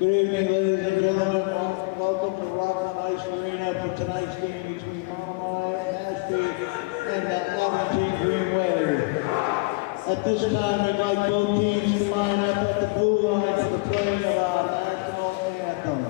Good evening, ladies and gentlemen. Welcome to Rockland Ice Arena for tonight's game between Monomoy and Abington Green Wave. At this time, I'd like both teams to line up at the blue line for the playing of our national anthem.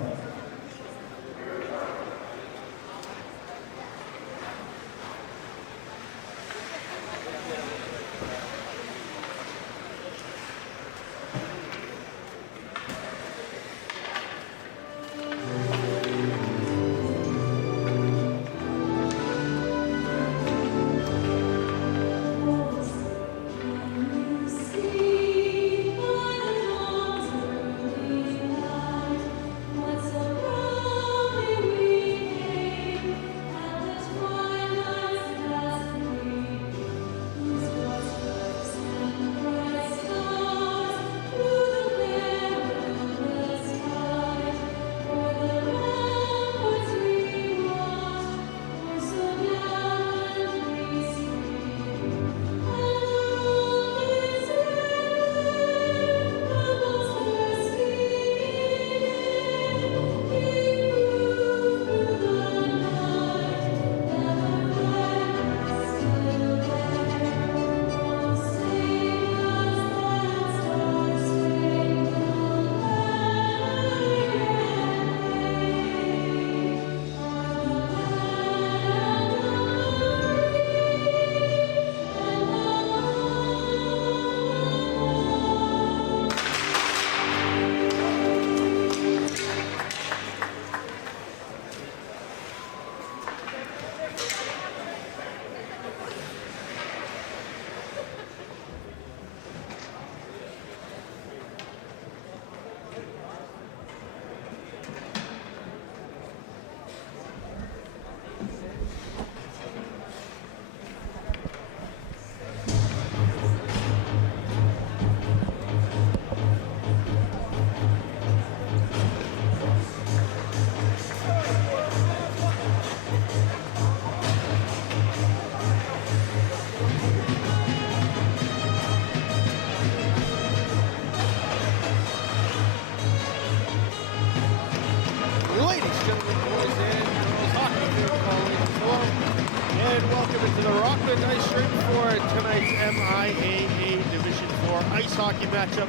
Matchup.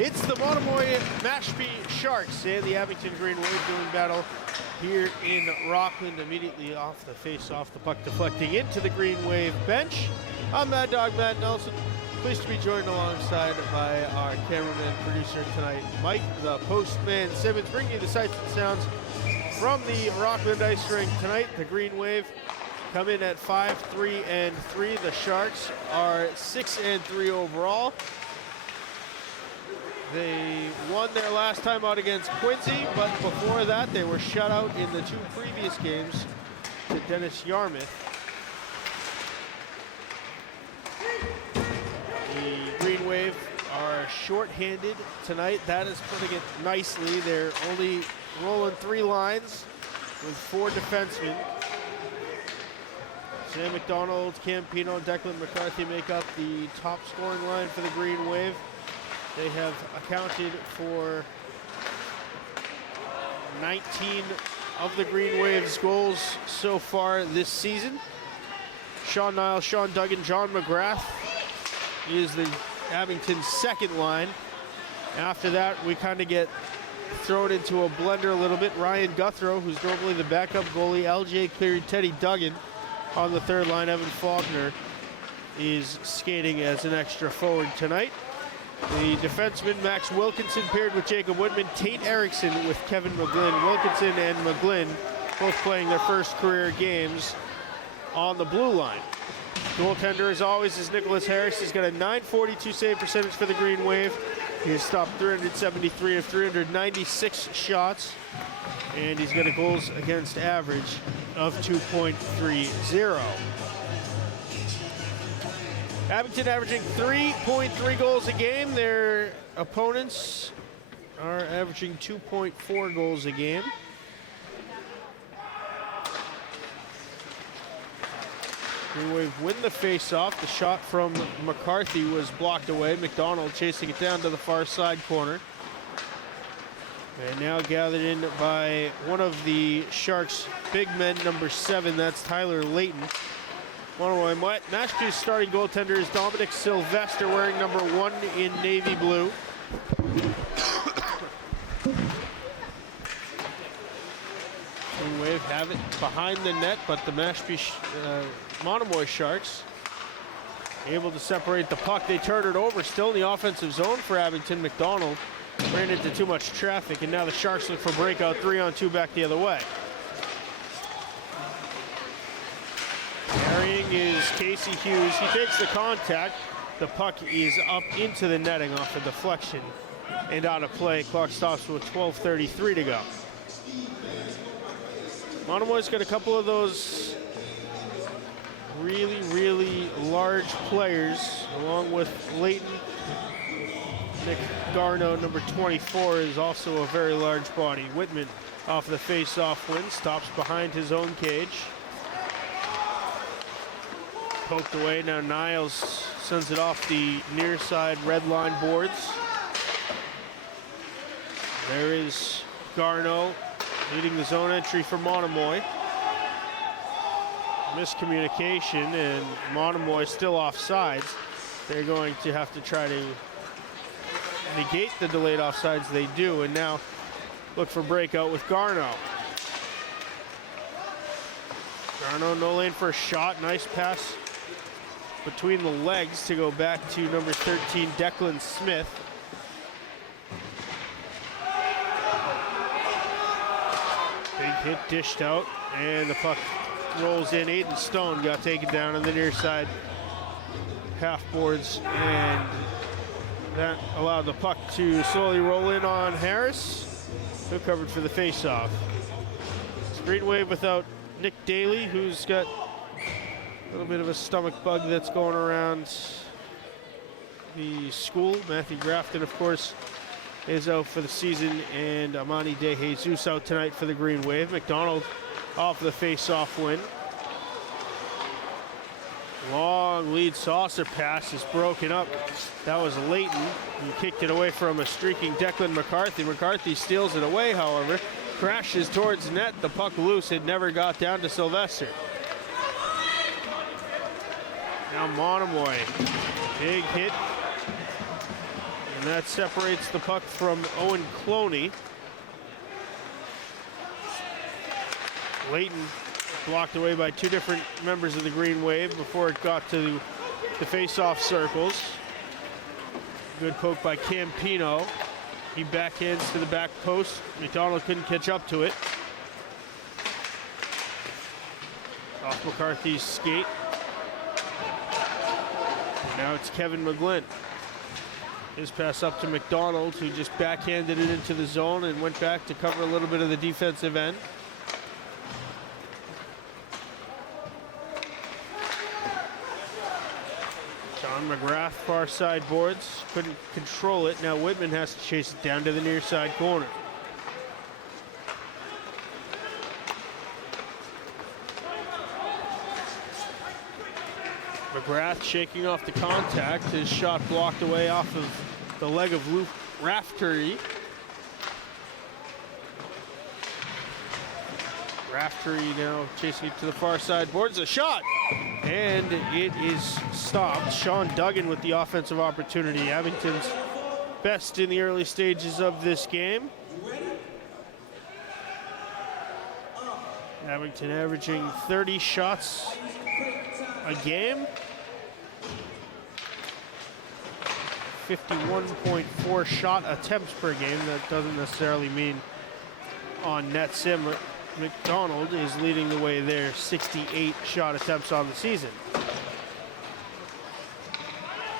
It's the Monomoy Mashpee Sharks and the Abington Green Wave doing battle here in Rockland. Immediately off the face-off, the puck deflecting into the Green Wave bench. I'm Mad Dog Matt Nelson. Pleased to be joined alongside by our cameraman, producer tonight, Mike the Postman Simmons, bringing you the sights and sounds from the Rockland Ice Rink tonight. The Green Wave come in at 5-3-3. The Sharks are 6-3 overall. They won their last time out against Quincy, but before that they were shut out in the two previous games to Dennis Yarmouth. The Green Wave are short-handed tonight. That is putting it nicely. They're only rolling 3 lines with 4 defensemen. Sam McDonald, Cam Pino, and Declan McCarthy make up the top scoring line for the Green Wave. They have accounted for 19 of the Green Wave's goals so far this season. Sean Niles, Sean Duggan, John McGrath is the Abington's second line. After that, we kind of get thrown into a blender a little bit. Ryan Guthrow, who's normally the backup goalie, LJ Cleary, Teddy Duggan on the third line. Evan Faulkner is skating as an extra forward tonight. The defenseman, Max Wilkinson, paired with Jacob Woodman. Tate Erickson with Kevin McGlynn. Wilkinson and McGlynn both playing their first career games on the blue line. Goaltender, as always, is Nicholas Harris. He's got a .942 save percentage for the Green Wave. He's stopped 373 of 396 shots. And he's got a goals against average of 2.30. Abington averaging 3.3 goals a game. Their opponents are averaging 2.4 goals a game. Green Wave win the face-off. The shot from McCarthy was blocked away. McDonald chasing it down to the far side corner. And now gathered in by one of the Sharks' big men, number 7. That's Tyler Layton. Monomoy Mashpee's starting goaltender is Dominic Sylvester, wearing number 1 in navy blue. Green Wave have it behind the net, but the Mashpee Monomoy Sharks able to separate the puck. They turn it over, still in the offensive zone for Abington. McDonald ran into too much traffic, and now the Sharks look for breakout 3-on-2 back the other way. Carrying is Casey Hughes. He takes the contact. The puck is up into the netting off a deflection and out of play. Clock stops with 12:33 to go. Monomoy's got a couple of those really large players, along with Layton. Nick Garneau, number 24, is also a very large body. Whitman off the face-off win, stops behind his own cage. Poked away, now Niles sends it off the near side red line boards. There is Garneau leading the zone entry for Monomoy. Miscommunication, and Monomoy still offsides. They're going to have to try to negate the delayed offsides. They do, and now look for breakout with Garneau. Garneau no lane for a shot. Nice pass between the legs to go back to number 13, Declan Smith. Big hit dished out, and the puck rolls in. Aiden Stone got taken down on the near side half boards, and that allowed the puck to slowly roll in on Harris, who covered for the faceoff. Green Wave without Nick Daly, who's got a little bit of a stomach bug that's going around the school. Matthew Grafton, of course, is out for the season, and Amani De Jesus out tonight for the Green Wave. McDonald off the face-off win. Long lead saucer pass is broken up. That was Layton. He kicked it away from a streaking Declan McCarthy. McCarthy steals it away, however. Crashes towards net. The puck loose. It never got down to Sylvester. Now Monomoy. Big hit. And that separates the puck from Owen Cloney. Layton blocked away by 2 different members of the Green Wave before it got to the face-off circles. Good poke by Campino. He backhands to the back post. McDonald couldn't catch up to it. Off McCarthy's skate. Now it's Kevin McGlynn. His pass up to McDonald, who just backhanded it into the zone and went back to cover a little bit of the defensive end. John McGrath, far side boards, couldn't control it. Now Whitman has to chase it down to the near side corner. McGrath shaking off the contact. His shot blocked away off of the leg of Luke Raftery. Raftery now chasing it to the far side boards. A shot! And it is stopped. Sean Duggan with the offensive opportunity. Abington's best in the early stages of this game. Abington averaging 30 shots a game. 51.4 shot attempts per game. That doesn't necessarily mean on net sim. McDonald is leading the way there, 68 shot attempts on the season.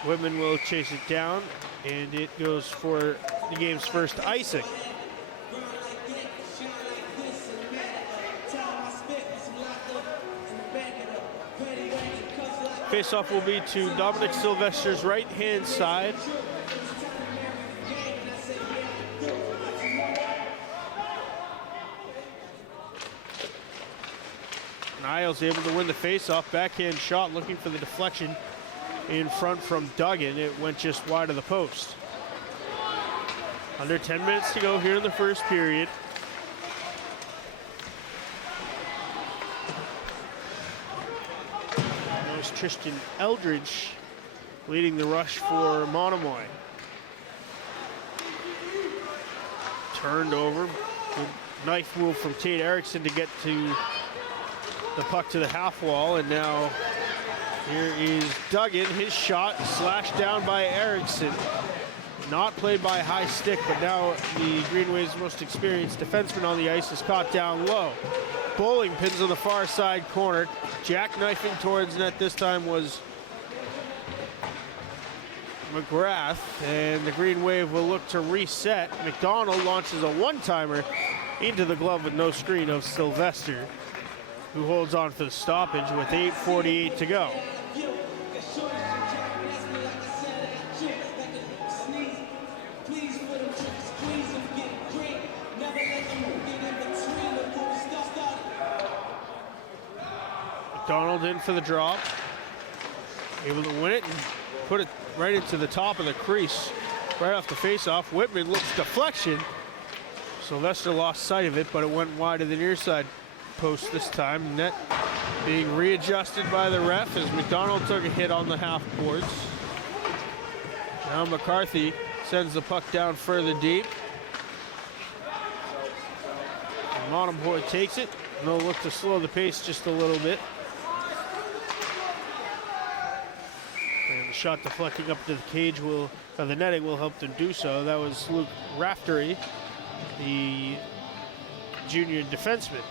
Whitman will chase it down, and it goes for the game's first icing. Faceoff will be to Dominic Sylvester's right-hand side. Niles able to win the faceoff. Backhand shot, looking for the deflection in front from Duggan. It went just wide of the post. Under 10 minutes to go here in the first period. That was Tristan Eldridge leading the rush for Monomoy. Turned over. Good knife move from Tate Erickson to get to the puck to the half wall, and now here is Duggan. His shot slashed down by Erickson. Not played by high stick, but now the Green Wave's most experienced defenseman on the ice is caught down low. Bowling pins on the far side corner. Jackknifing towards net this time was McGrath, and the Green Wave will look to reset. McDonald launches a one-timer into the glove with no screen of Sylvester, who holds on for the stoppage with 8:48 to go. McDonald in for the drop. Able to win it and put it right into the top of the crease. Right off the faceoff. Whitman looks deflection. Sylvester lost sight of it, but it went wide of the near side post this time. Net being readjusted by the ref as McDonald took a hit on the half boards. Now McCarthy sends the puck down further deep. Monomoy takes it. No look to slow the pace just a little bit. And the shot deflecting up to the cage will, or the netting will help them do so. That was Luke Raftery, the junior defenseman.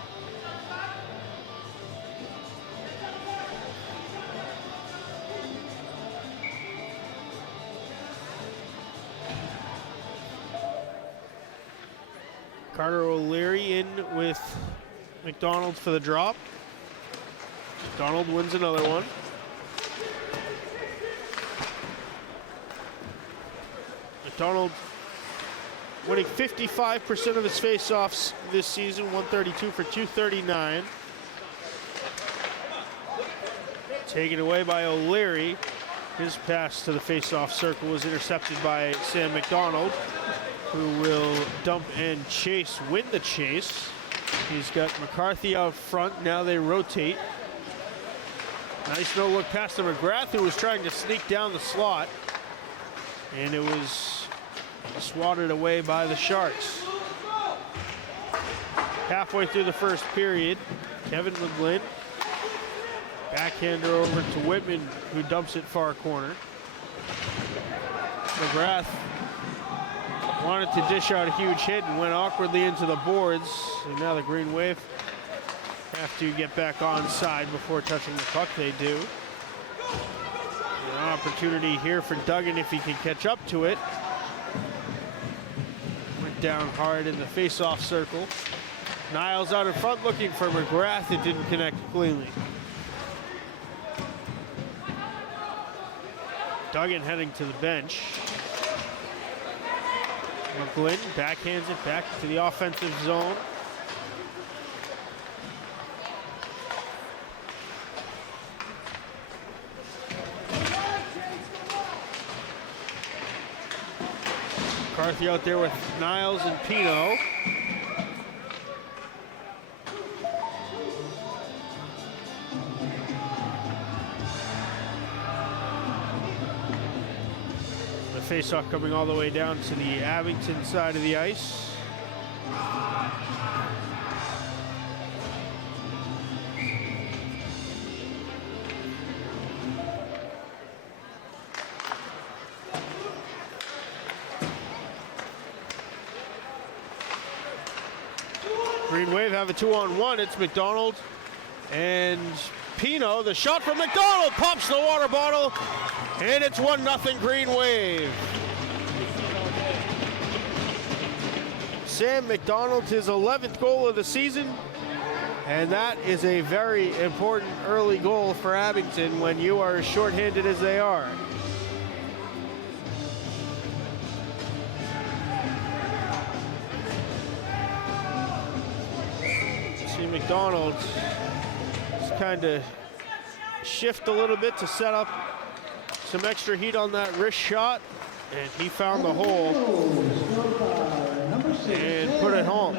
Carter O'Leary in with McDonald for the drop. McDonald wins another one. McDonald winning 55% of his faceoffs this season, 132 for 239. Taken away by O'Leary. His pass to the faceoff circle was intercepted by Sam McDonald, who will dump and chase, win the chase. He's got McCarthy out front. Now they rotate. Nice no-look pass to McGrath, who was trying to sneak down the slot. And it was swatted away by the Sharks. Halfway through the first period, Kevin McGlynn. Backhander over to Whitman, who dumps it far corner. McGrath wanted to dish out a huge hit and went awkwardly into the boards. And now the Green Wave have to get back onside before touching the puck. They do. An opportunity here for Duggan if he can catch up to it. Went down hard in the face-off circle. Niles out in front looking for McGrath. It didn't connect cleanly. Duggan heading to the bench. McGlynn backhands it back to the offensive zone. McCarthy out there with Niles and Pino. Faceoff coming all the way down to the Abington side of the ice. Green Wave have a 2-on-1. It's McDonald and Pino. The shot from McDonald pops the water bottle. And it's 1-0 Green Wave. Sam McDonald, his 11th goal of the season. And that is a very important early goal for Abington when you are as shorthanded as they are. See McDonald just kind of shift a little bit to set up some extra heat on that wrist shot, and he found the hole. and put it home.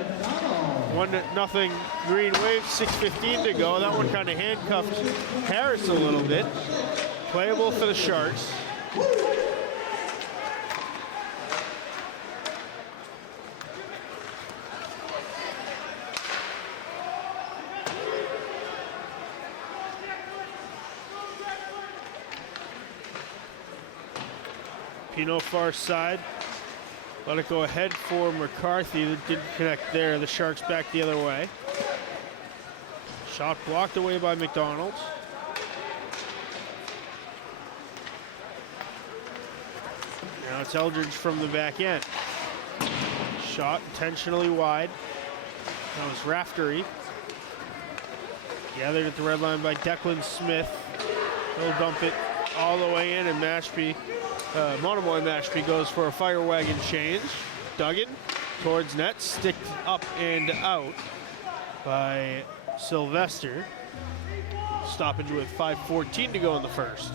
1-0 Green Wave, 6:15 to go. That one kind of handcuffed Harris a little bit. Playable for the Sharks. Pino far side. Let it go ahead for McCarthy. That didn't connect there. The Sharks back the other way. Shot blocked away by McDonald. Now it's Eldridge from the back end. Shot intentionally wide. That was Raftery. Gathered at the red line by Declan Smith. He'll dump it all the way in, and Monomoy Mashpee goes for a fire wagon change. Duggan towards net, sticked up and out by Sylvester. Stoppage with 5:14 to go in the first.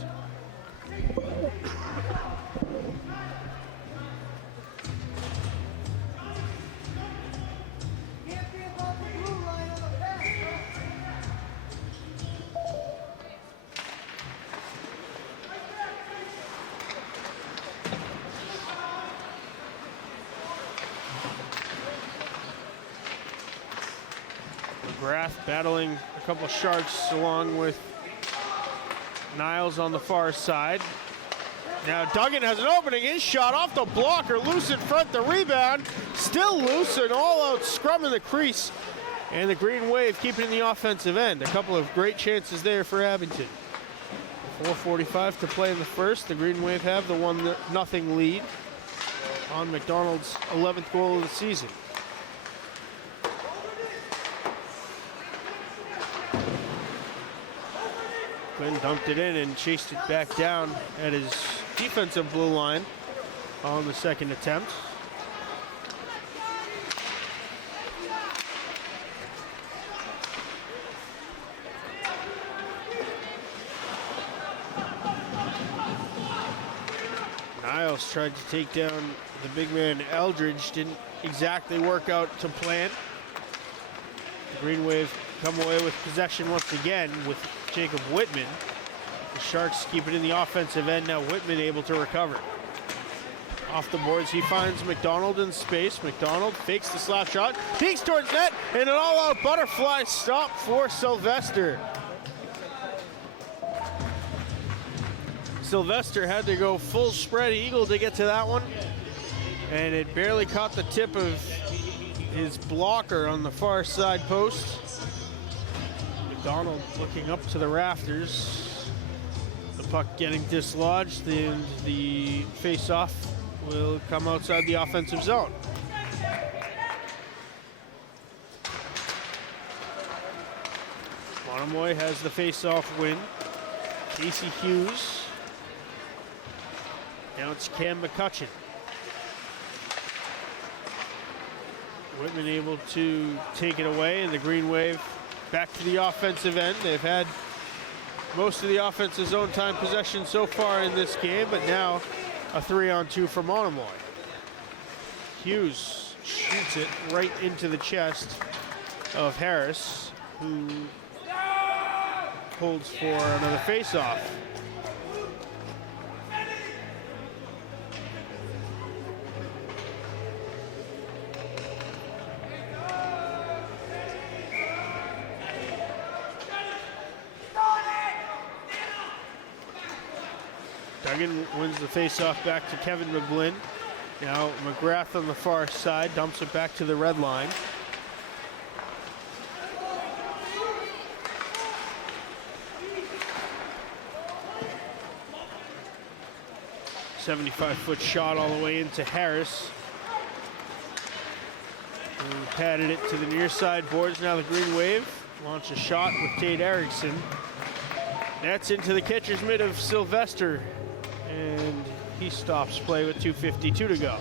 McGrath battling a couple of Sharks along with Niles on the far side. Now Duggan has an opening. His shot off the blocker, loose in front. The rebound still loose, and all-out scrum in the crease. And the Green Wave keeping in the offensive end. A couple of great chances there for Abington. 4:45 to play in the first. The Green Wave have the 1-0 lead on McDonald's 11th goal of the season. Quinn dumped it in and chased it back down at his defensive blue line on the second attempt. Niles tried to take down the big man Eldridge. Didn't exactly work out to plan. The Green Wave come away with possession once again with Jacob Whitman. The Sharks keep it in the offensive end. Now Whitman able to recover. Off the boards, he finds McDonald in space. McDonald fakes the slap shot, peeks towards net, and an all-out butterfly stop for Sylvester. Sylvester had to go full spread eagle to get to that one, and it barely caught the tip of his blocker on the far side post. McDonald looking up to the rafters. The puck getting dislodged, and the face-off will come outside the offensive zone. Monomoy has the face-off win. Casey Hughes. Now it's Cam McCutcheon. Whitman able to take it away, and the Green Wave back to the offensive end. They've had most of the offensive zone time possession so far in this game, but now a 3-on-2 for Monomoy. Hughes shoots it right into the chest of Harris, who holds for another face-off. Duggan wins the face-off back to Kevin McGlynn. Now McGrath on the far side dumps it back to the red line. .75-foot shot all the way into Harris. And patted it to the near side boards. Now the Green Wave launch a shot with Tate Erickson. That's into the catcher's mitt of Sylvester, and he stops play with 2:52 to go.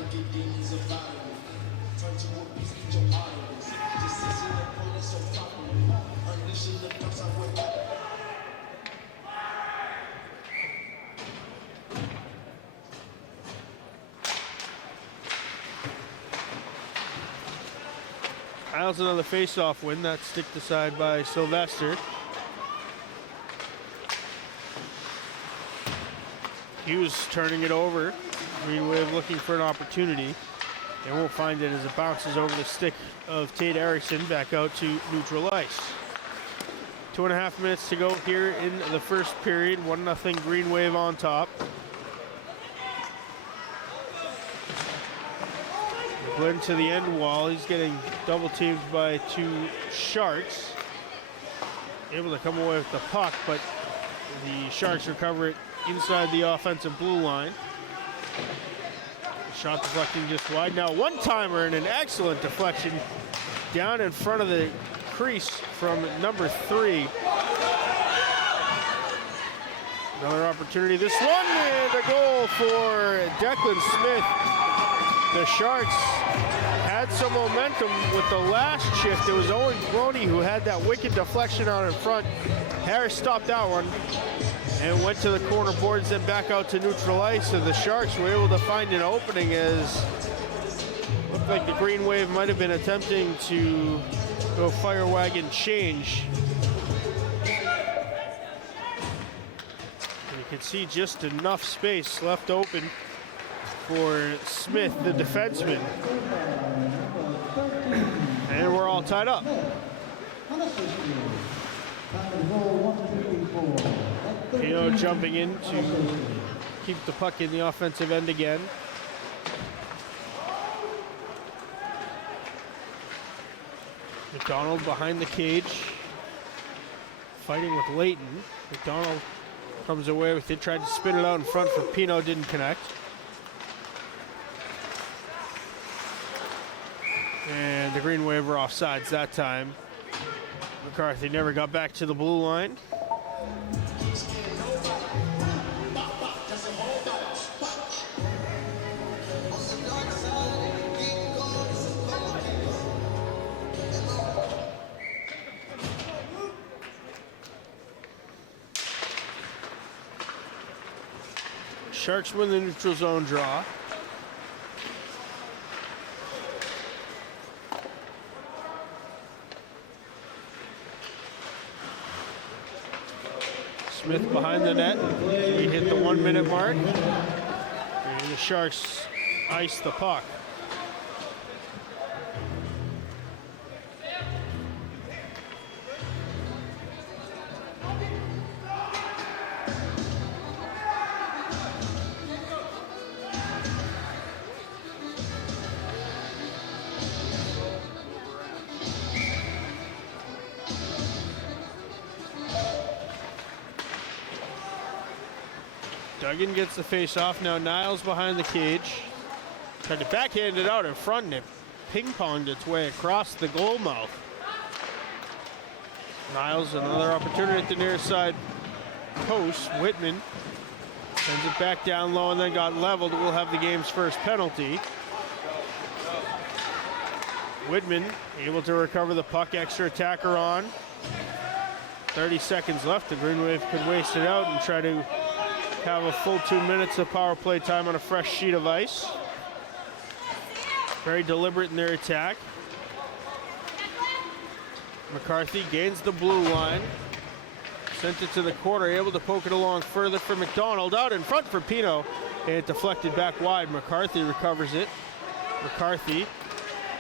Niles another face-off win. That's sticked aside by Sylvester. Hughes turning it over. Green Wave looking for an opportunity. They won't find it as it bounces over the stick of Tate Erickson back out to neutral ice. 2.5 minutes to go here in the first period. 1-0 Green Wave on top. Glenn to the end wall. He's getting double teamed by 2 Sharks. Able to come away with the puck, but the Sharks recover it inside the offensive blue line. Shot deflecting just wide. Now one-timer and an excellent deflection down in front of the crease from number 3. Another opportunity. This one and a goal for Declan Smith. The Sharks had some momentum with the last shift. It was Owen Croney who had that wicked deflection out in front. Harris stopped that one and went to the corner boards, then back out to neutral ice. So the Sharks were able to find an opening as looked like the Green Wave might have been attempting to go fire wagon change. And you can see just enough space left open for Smith, the defenseman. And we're all tied up. Pino jumping in to keep the puck in the offensive end again. McDonald behind the cage, fighting with Layton. McDonald comes away with it, tried to spin it out in front for Pino, didn't connect. And the Green Wave were offsides that time. McCarthy never got back to the blue line. Sharks win the neutral zone draw. Smith behind the net. He hit the 1 minute mark. And the Sharks ice the puck. Duggan gets the face off. Now Niles behind the cage. Tried to backhand it out in front and it ping-ponged its way across the goal mouth. Niles, another opportunity at the near side post. Whitman sends it back down low and then got leveled. We'll have the game's first penalty. Whitman able to recover the puck. Extra attacker on. 30 seconds left. The Green Wave could waste it out and try to have a full 2 minutes of power play time on a fresh sheet of ice. Very deliberate in their attack. McCarthy gains the blue line. Sent it to the corner, able to poke it along further for McDonald. Out in front for Pino. And it deflected back wide. McCarthy recovers it. McCarthy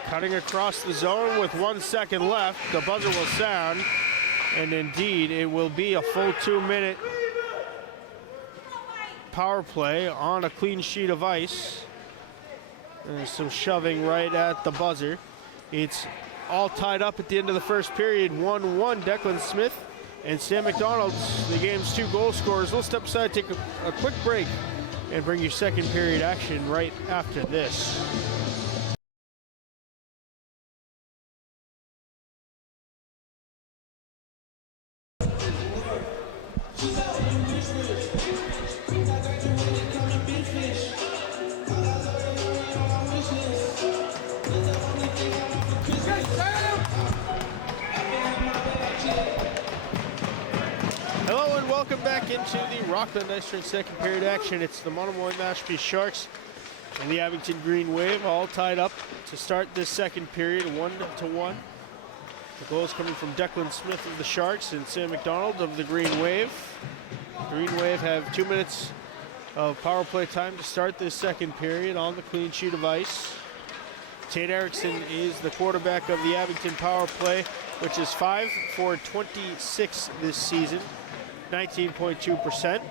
cutting across the zone with 1 second left. The buzzer will sound. And indeed, it will be a full 2 minute power play on a clean sheet of ice. And some shoving right at the buzzer. It's all tied up at the end of the first period. 1-1, Declan Smith and Sam McDonald, the game's 2 goal scorers. We'll step aside, take a quick break, and bring you second period action right after this. Welcome back into the Rockland Ice Rink second period action. It's the Monomoy Mashpee Sharks and the Abington Green Wave all tied up to start this second period, 1-1. The goals coming from Declan Smith of the Sharks and Sam McDonald of the Green Wave. Green Wave have 2 minutes of power play time to start this second period on the clean sheet of ice. Tate Erickson is the quarterback of the Abington power play, which is 5 for 26 this season, 19.2%.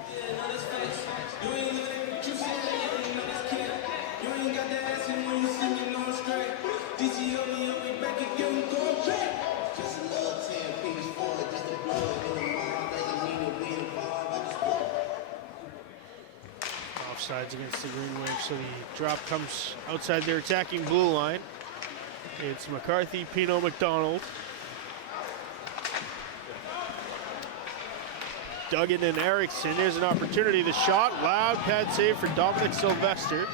Offsides against the Green Wave, so the drop comes outside their attacking blue line. It's McCarthy, Pino, McDonald. Duggan and Erickson. Here's an opportunity. The shot, loud pad save for Dominic Sylvester,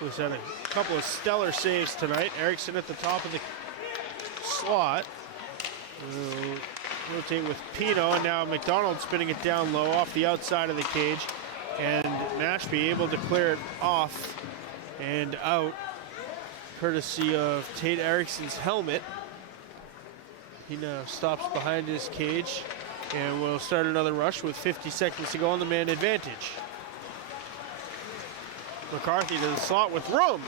who's had a couple of stellar saves tonight. Erickson at the top of the slot. We'll rotate with Pino, and now McDonald spinning it down low off the outside of the cage. And Mashpee able to clear it off and out, courtesy of Tate Erickson's helmet. He now stops behind his cage, and we'll start another rush with 50 seconds to go on the man advantage. McCarthy to the slot with room,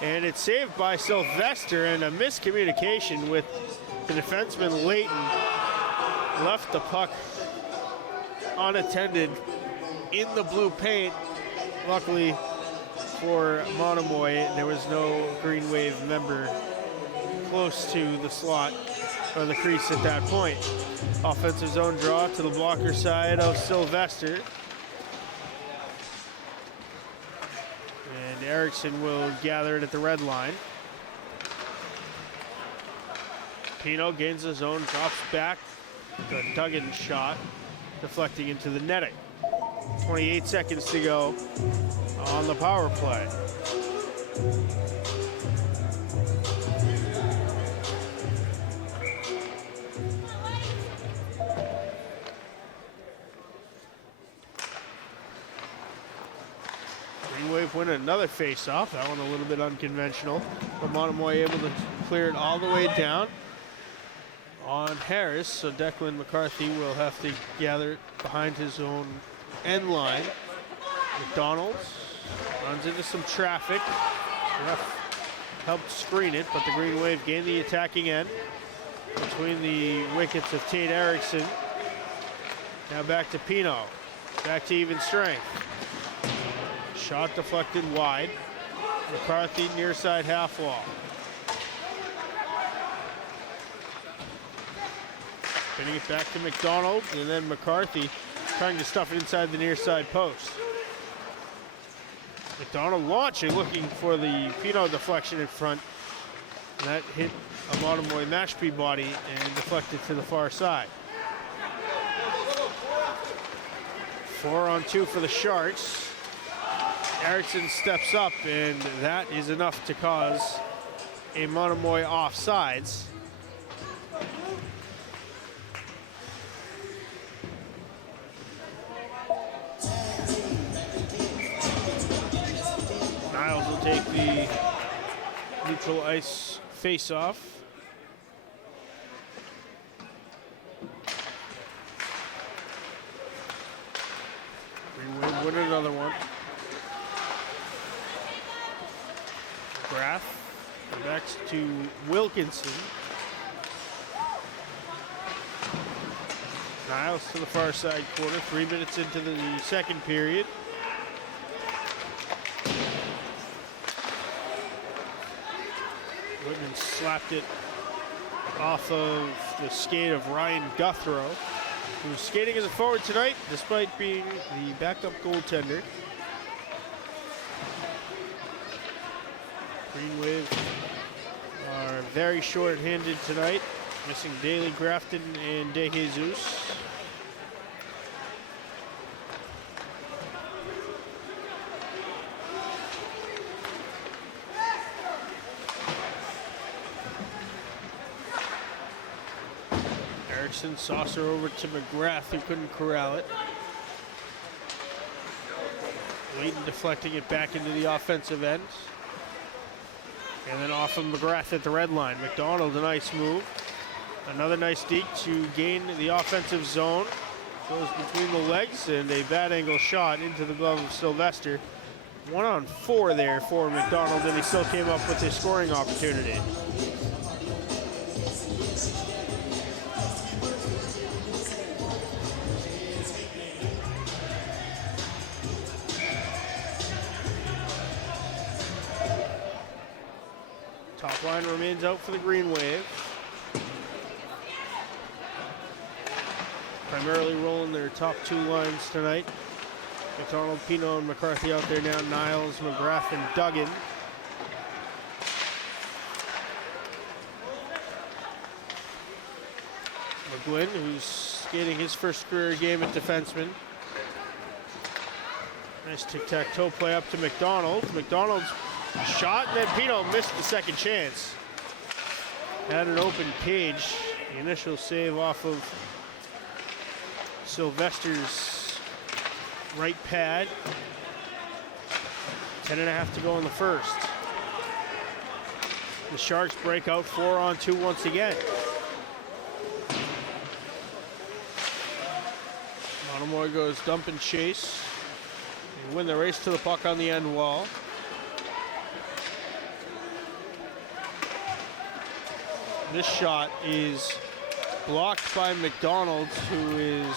and it's saved by Sylvester, and a miscommunication with the defenseman Leighton. Left the puck unattended in the blue paint. Luckily for Monomoy, there was no Green Wave member close to the slot or the crease at that point. Offensive zone draw to the blocker side of Sylvester. And Erickson will gather it at the red line. Pino gains the zone, drops back. The Duggan shot, deflecting into the netting. 28 seconds to go on the power play. Green Wave win another face-off. That one a little bit unconventional, but Monomoy able to clear it all the way down on Harris, so Declan McCarthy will have to gather it behind his own end line. McDonald runs into some traffic. Ref helped screen it, but the Green Wave gained the attacking end between the wickets of Tate Erickson. Now back to Pino. Back to even strength. Shot deflected wide. McCarthy near side half wall. Spinning it back to McDonald, and then McCarthy trying to stuff it inside the near side post. McDonald launching, looking for the Pino deflection in front. And that hit a Monomoy Mashpee body and deflected to the far side. 4-on-2 for the Sharks. Erickson steps up, and that is enough to cause a Monomoy offsides. Niles will take the neutral ice face-off. Green Wave win another one. Graff back to Wilkinson. Niles to the far side corner. 3 minutes into the second period. Whitman slapped it off of the skate of Ryan Guthrow, who's skating as a forward tonight despite being the backup goaltender. Green Wave are very short-handed tonight, missing Daly, Grafton, and De Jesus. Erickson saucer over to McGrath, who couldn't corral it. Leighton deflecting it back into the offensive end. And then off of McGrath at the red line. McDonald, a nice move. Another nice deke to gain the offensive zone. Goes between the legs and a bad angle shot into the glove of Sylvester. 1-on-4 there for McDonald, and he still came up with a scoring opportunity. Top line remains out for the Green Wave. Primarily rolling their top two lines tonight. McDonald, Pino, and McCarthy out there now. Niles, McGrath, and Duggan. McGlynn, who's skating his first career game at defenseman. Nice tic-tac-toe play up to McDonald. McDonald's shot, and then Pino missed the second chance. Had an open page. The initial save off of Sylvester's right pad. 10.5 to go in the first. The Sharks break out 4-on-2 once again. Monomoy goes dump and chase. They win the race to the puck on the end wall. This shot is blocked by McDonald, who is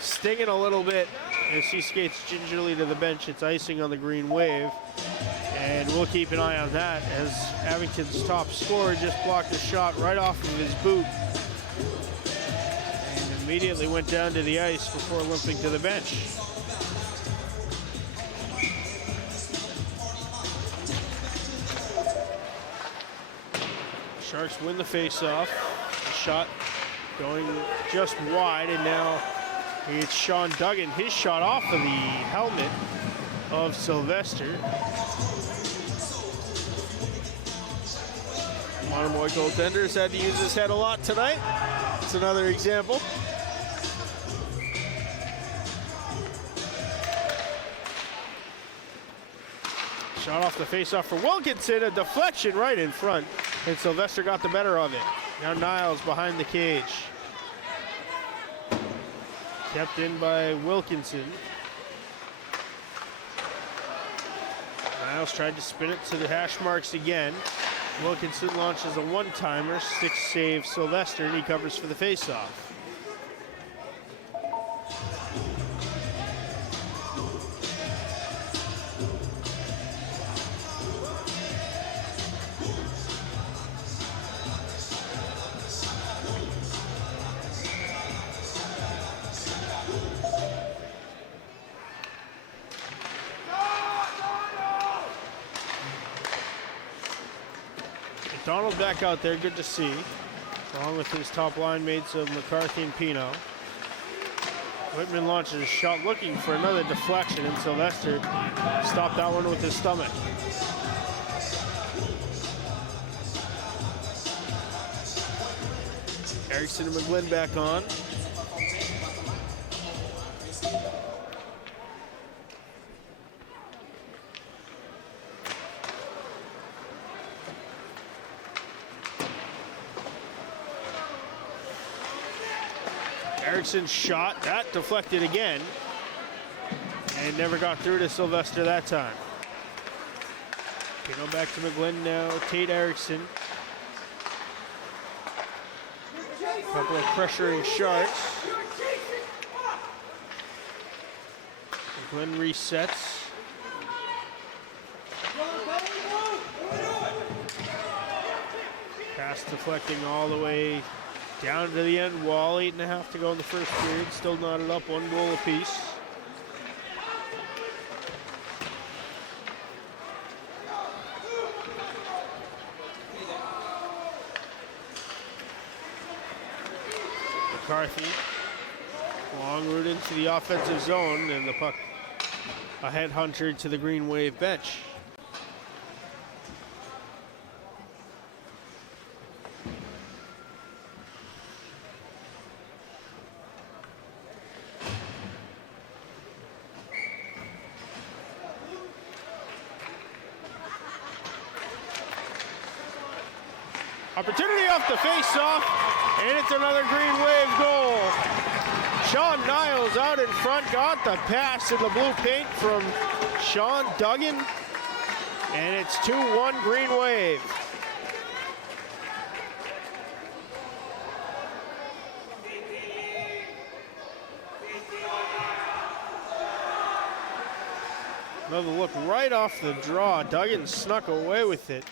stinging a little bit as he skates gingerly to the bench. It's icing on the Green Wave, and we'll keep an eye on that as Abington's top scorer just blocked a shot right off of his boot and immediately went down to the ice before limping to the bench. Sharks win the face-off. The shot going just wide, and now it's Sean Duggan. His shot off of the helmet of Sylvester. Monomoy goaltenders had to use his head a lot tonight. It's another example. Shot off the face-off for Wilkinson, a deflection right in front, and Sylvester got the better of it. Now Niles behind the cage. Kept in by Wilkinson. Niles tried to spin it to the hash marks again. Wilkinson launches a one-timer, six saves Sylvester, and he covers for the face-off. Donald back out there, good to see, along with his top line mates of McCarthy and Pino. Whitman launches a shot looking for another deflection, and Sylvester stopped that one with his stomach. Erickson and McGlynn back on. Erickson's shot, that deflected again, and never got through to Sylvester that time. Pino back to McGlynn now, Tate Erickson. A couple of pressuring Sharks. McGlynn resets. Pass deflecting all the way down to the end wall. 8.5 to go in the first period. Still knotted up, 1 goal apiece. McCarthy, long route into the offensive zone, and the puck a headhunter to the Green Wave bench. Opportunity off the face-off, and it's another Green Wave goal. Sean Niles out in front, got the pass in the blue paint from Sean Duggan, and it's 2-1 Green Wave. Another look right off the draw. Duggan snuck away with it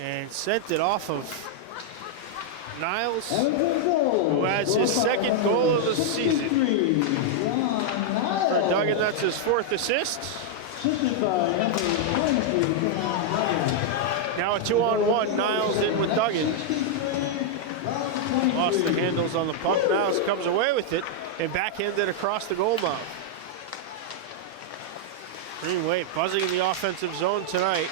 and sent it off of Niles, who has his second goal of the season. For Duggan, that's his fourth assist. Now a 2-on-1, Niles in with Duggan. Lost the handles on the puck. Niles comes away with it and backhanded across the goal mouth. Green Wave buzzing in the offensive zone tonight.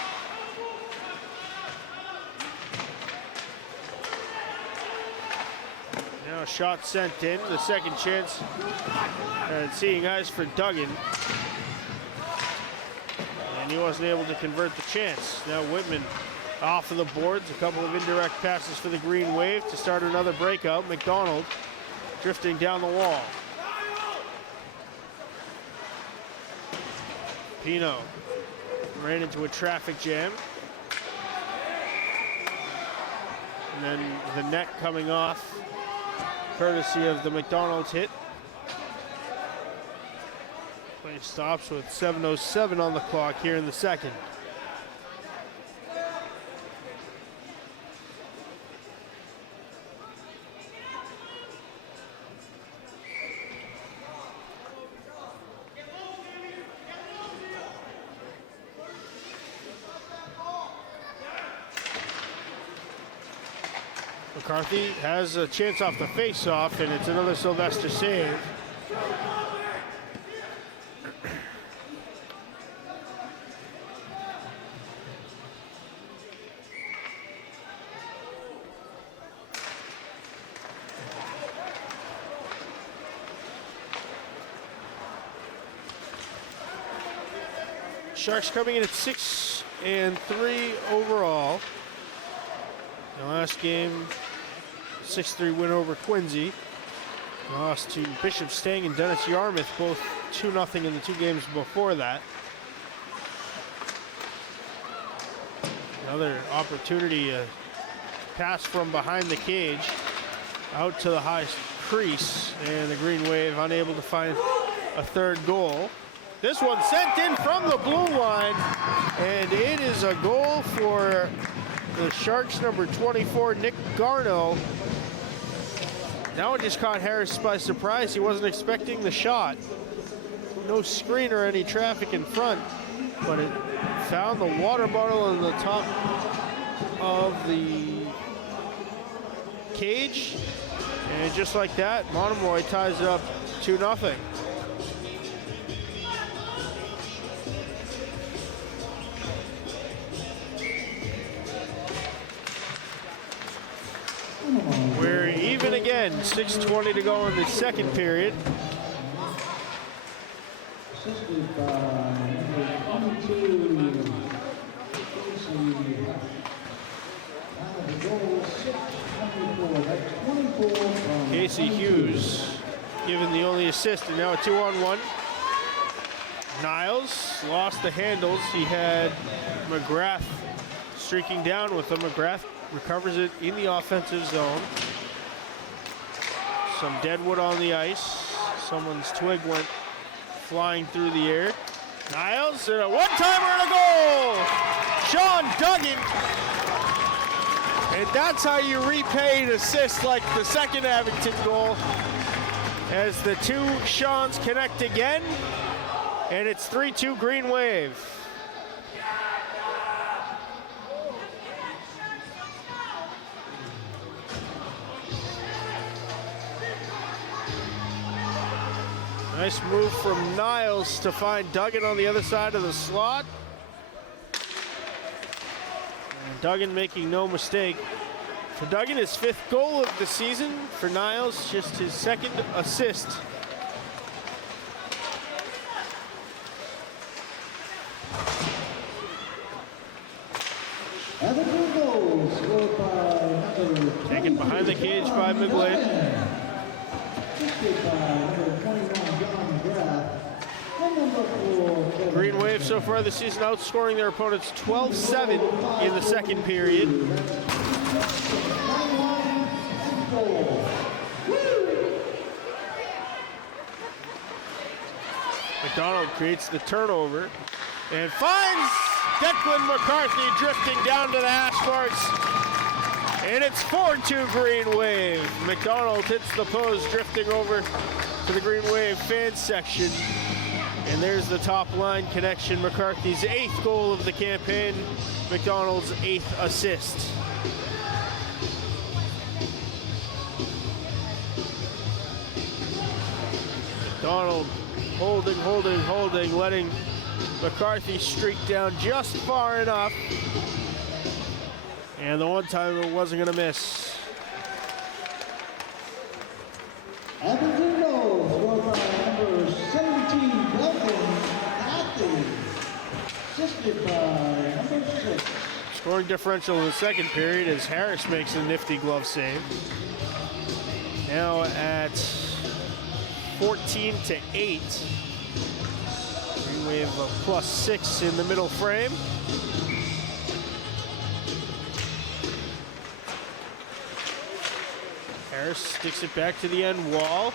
Now a shot sent in, the second chance. And seeing eyes for Duggan. And he wasn't able to convert the chance. Now Whitman off of the boards. A couple of indirect passes for the Green Wave to start another breakout. McDonald drifting down the wall. Pino ran into a traffic jam. And then the net coming off, courtesy of the McDonald's hit. Play stops with 7:07 on the clock here in the second. McCarthy has a chance off the face-off, and it's another Sylvester save. Sharks coming in at 6-3 overall. The last game, 6-3 win over Quincy. Lost to Bishop Stang and Dennis Yarmouth, both 2-0 in the two games before that. Another opportunity, a pass from behind the cage out to the high crease, and the Green Wave unable to find a third goal. This one sent in from the blue line, and it is a goal for the Sharks, number 24, Nick Garno. Now it just caught Harris by surprise. He wasn't expecting the shot. No screen or any traffic in front, but it found the water bottle on the top of the cage. And just like that, Monomoy ties it up 2-0. We're even again, 6:20 to go in the second period. Casey Hughes given the only assist, and now a 2-on-1. Niles lost the handles. He had McGrath streaking down with him. McGrath recovers it in the offensive zone. Some deadwood on the ice. Someone's twig went flying through the air. Niles, and a one-timer and a goal! Sean Duggan. And that's how you repay an assist like the second Abington goal, as the two Seans connect again, and it's 3-2 Green Wave. Nice move from Niles to find Duggan on the other side of the slot. And Duggan making no mistake. For Duggan, his fifth goal of the season. For Niles, just his second assist. And the two goals scored by number cage by McGlynn. Assisted by number 21, John McGrath. And number 4, Kevin Green Wave so far this season outscoring their opponents 12-7 in the second period. McDonald creates the turnover and finds Declan McCarthy drifting down to the hash marks. And it's 4-2 Green Wave. McDonald hits the post, drifting over to the Green Wave fan section. And there's the top line connection. McCarthy's 8th goal of the campaign. McDonald's 8th assist. McDonald holding, letting McCarthy streak down just far enough. And the one-timer wasn't gonna miss. Abington goal scored by number 17, Kelvin Matthews. Assisted by number 6. Scoring differential in the second period as Harris makes a nifty glove save. Now at 14-8. Green Wave +6 in the middle frame. Harris sticks it back to the end wall.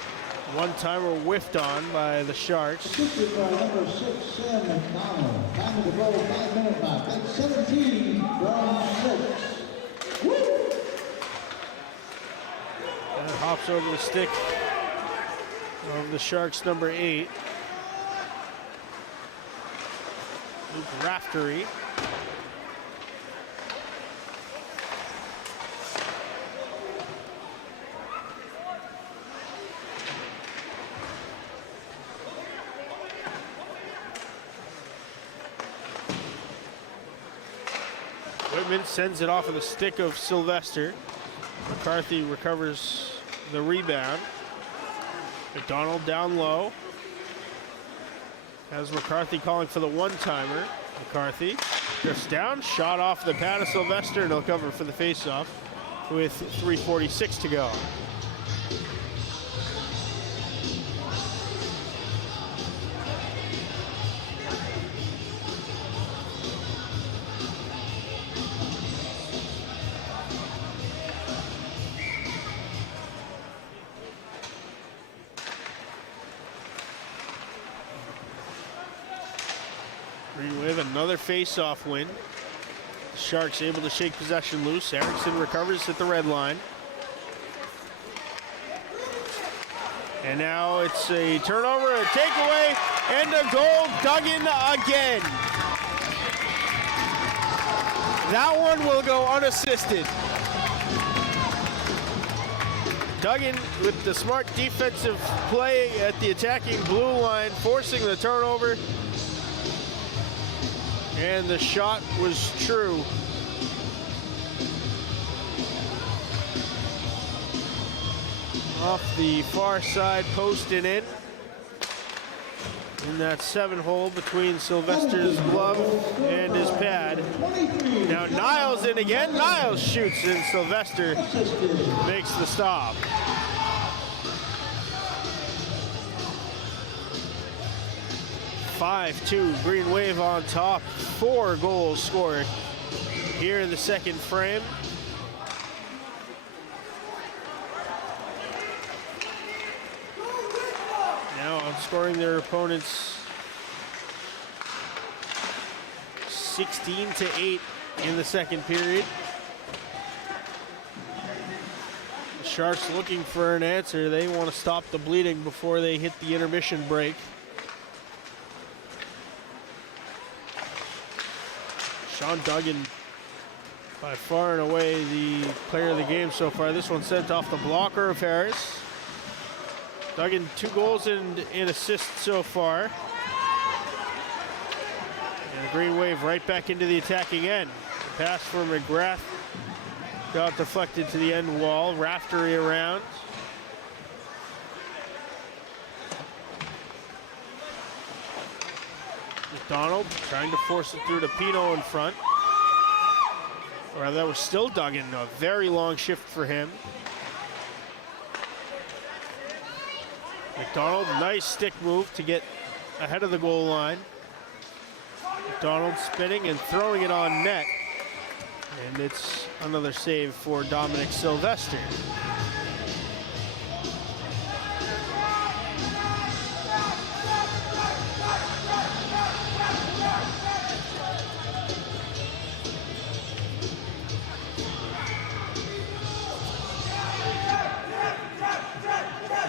One-timer whiffed on by the Sharks. Assisted by number 6, Sam McDonald. Time of the goal, 5-minute mark. That's 17 from 6. Woo! And it hops over the stick of the Sharks' number 8. Luke Raftery. Whitman sends it off of the stick of Sylvester. McCarthy recovers the rebound. McDonald down low. Has McCarthy calling for the one-timer. McCarthy drifts down, shot off the pad of Sylvester, and he'll cover for the face-off with 3:46 to go. Green Wave, another face-off win. The Sharks able to shake possession loose. Erickson recovers at the red line. And now it's a turnover, a takeaway, and a goal. Duggan again. That one will go unassisted. Duggan with the smart defensive play at the attacking blue line, forcing the turnover. And the shot was true. Off the far side post and in that 7-hole between Sylvester's glove and his pad. Now Niles in again. Niles shoots and Sylvester makes the stop. (5-2) Green Wave on top. 4 goals scored here in the second frame. Now outscoring their opponents 16-8 in the second period. The Sharks looking for an answer. They want to stop the bleeding before they hit the intermission break. Sean Duggan, by far and away the player of the game so far. This one sent off the blocker of Harris. Duggan 2 goals and an assist so far. And the Green Wave right back into the attacking end. The pass for McGrath got deflected to the end wall. Raftery around. McDonald trying to force it through to Pino in front. Or that was still Duggan, a very long shift for him. McDonald, nice stick move to get ahead of the goal line. McDonald spinning and throwing it on net. And it's another save for Dominic Sylvester.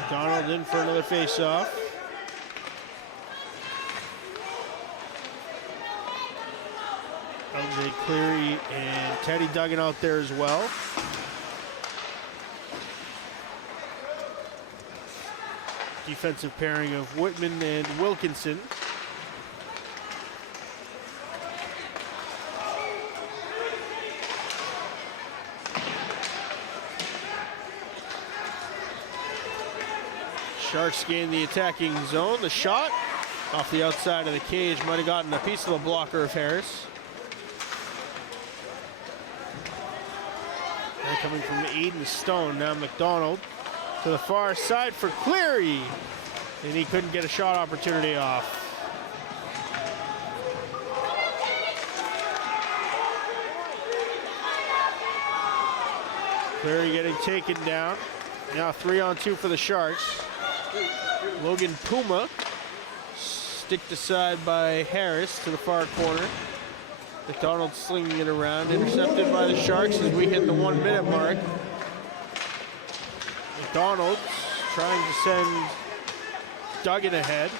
McDonald in for another face-off. LJ Cleary and Teddy Duggan out there as well. Defensive pairing of Whitman and Wilkinson. Sharks gain the attacking zone. The shot off the outside of the cage might have gotten a piece of the blocker of Harris. And coming from Aiden Stone, now McDonald to the far side for Cleary. And he couldn't get a shot opportunity off. Cleary getting taken down. Now 3-on-2 for the Sharks. Logan Puma sticked aside by Harris to the far corner. McDonald slinging it around, intercepted by the Sharks as we hit the 1 minute mark. McDonald trying to send Duggan ahead.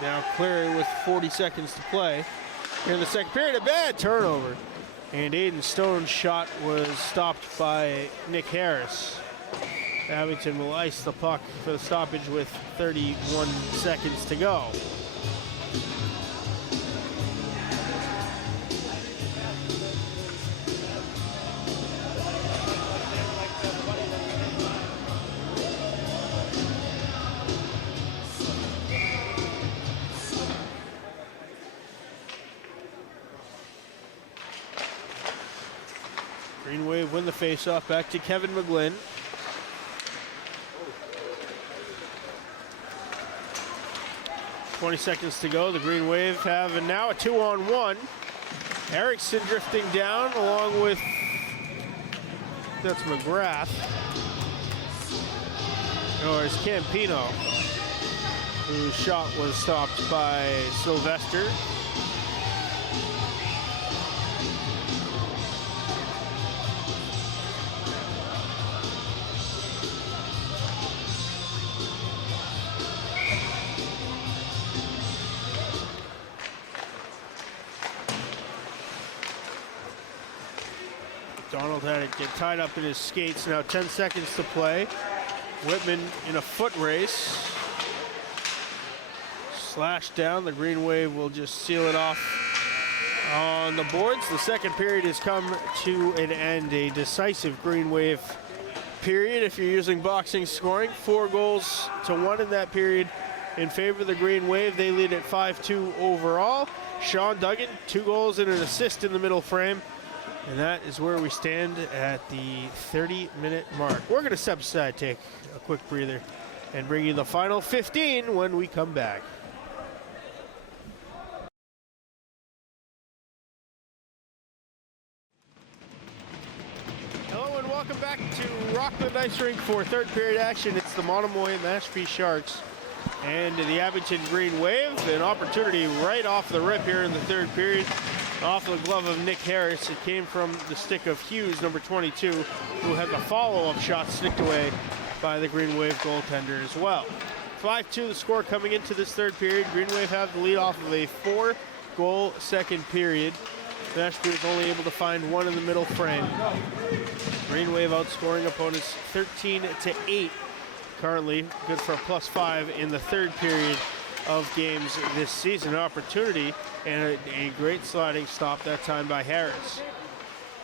Now Cleary with 40 seconds to play. Here in the second period, a bad turnover. And Aiden Stone's shot was stopped by Nick Harris. Abington will ice the puck for the stoppage with 31 seconds to go. Green Wave win the faceoff, back to Kevin McGlynn. .20 to go. The Green Wave have and now a 2-on-1. Erickson drifting down along with, that's McGrath. No, it's Campino, whose shot was stopped by Sylvester. Donald had it get tied up in his skates. Now 10 seconds to play. Whitman in a foot race. Slashed down. The Green Wave will just seal it off on the boards. The second period has come to an end. A decisive Green Wave period if you're using boxing scoring. 4-1 in that period in favor of the Green Wave. They lead at 5-2 overall. Sean Duggan, 2 goals and an assist in the middle frame. And that is where we stand at the 30-minute mark. We're going to step aside, take a quick breather, and bring you the final 15 when we come back. Hello and welcome back to Rockland Ice Rink for third period action. It's the Monomoy Mashpee Sharks and the Abington Green Wave. An opportunity right off the rip here in the third period. Off the glove of Nick Harris. It came from the stick of Hughes, number 22, who had the follow-up shot snicked away by the Green Wave goaltender as well. 5-2 the score coming into this third period. Green Wave have the lead off of a 4-goal second period. Mashpee was only able to find one in the middle frame. Green Wave outscoring opponents 13-8. Currently good for a +5 in the third period of games this season. An opportunity and a great sliding stop that time by Harris.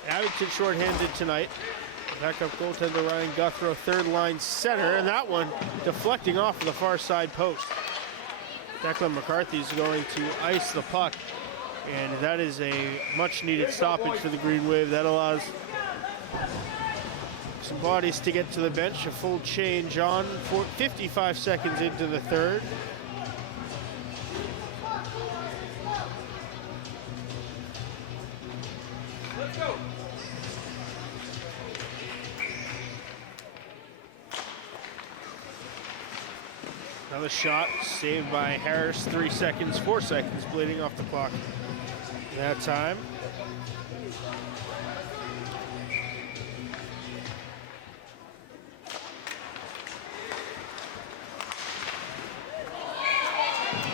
Abington shorthanded tonight. Backup goaltender Ryan Guthrow, third line center, and that one deflecting off of the far side post. Declan McCarthy is going to ice the puck And that is a much needed stoppage for the Green Wave. That allows some bodies to get to the bench. A full change on for 55 seconds into the third. Let's go. Another shot saved by Harris. 3 seconds, 4 seconds bleeding off the clock that time.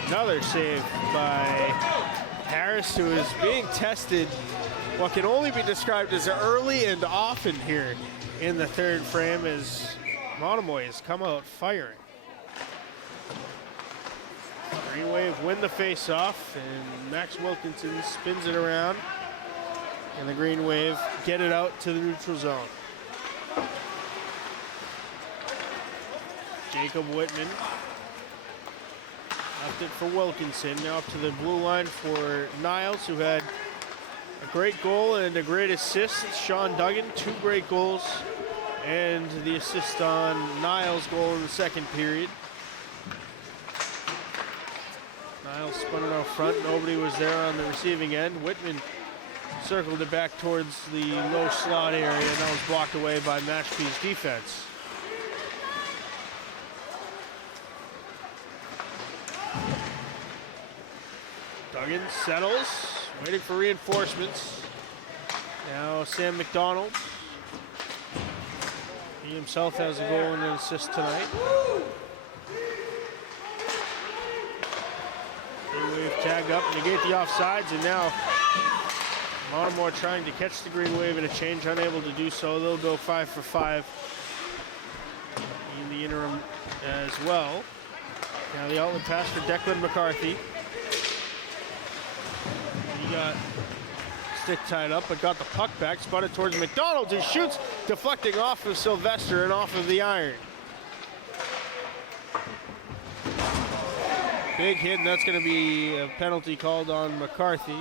Another save by Harris, who is being tested what can only be described as early and often here in the third frame, as Monomoy has come out firing. Green Wave win the face-off, and Max Wilkinson spins it around, and the Green Wave get it out to the neutral zone. Jacob Whitman left it for Wilkinson. Now up to the blue line for Niles, who had a great goal and a great assist. Sean Duggan, 2 great goals, and the assist on Niles' goal in the second period. Niles spun it out front. Nobody was there on the receiving end. Whitman circled it back towards the low slot area, and that was blocked away by Mashpee's defense. Duggan settles, waiting for reinforcements. Now Sam McDonald. He himself has a goal and an assist tonight. Green Wave tag up, negate the offsides, and now Monomoy trying to catch the Green Wave in a change, unable to do so. They'll go 5 for 5 in the interim as well. Now the outlet pass for Declan McCarthy. He got stick tied up, but got the puck back, spun it towards McDonald, who shoots, deflecting off of Sylvester and off of the iron. Big hit, and that's going to be a penalty called on McCarthy.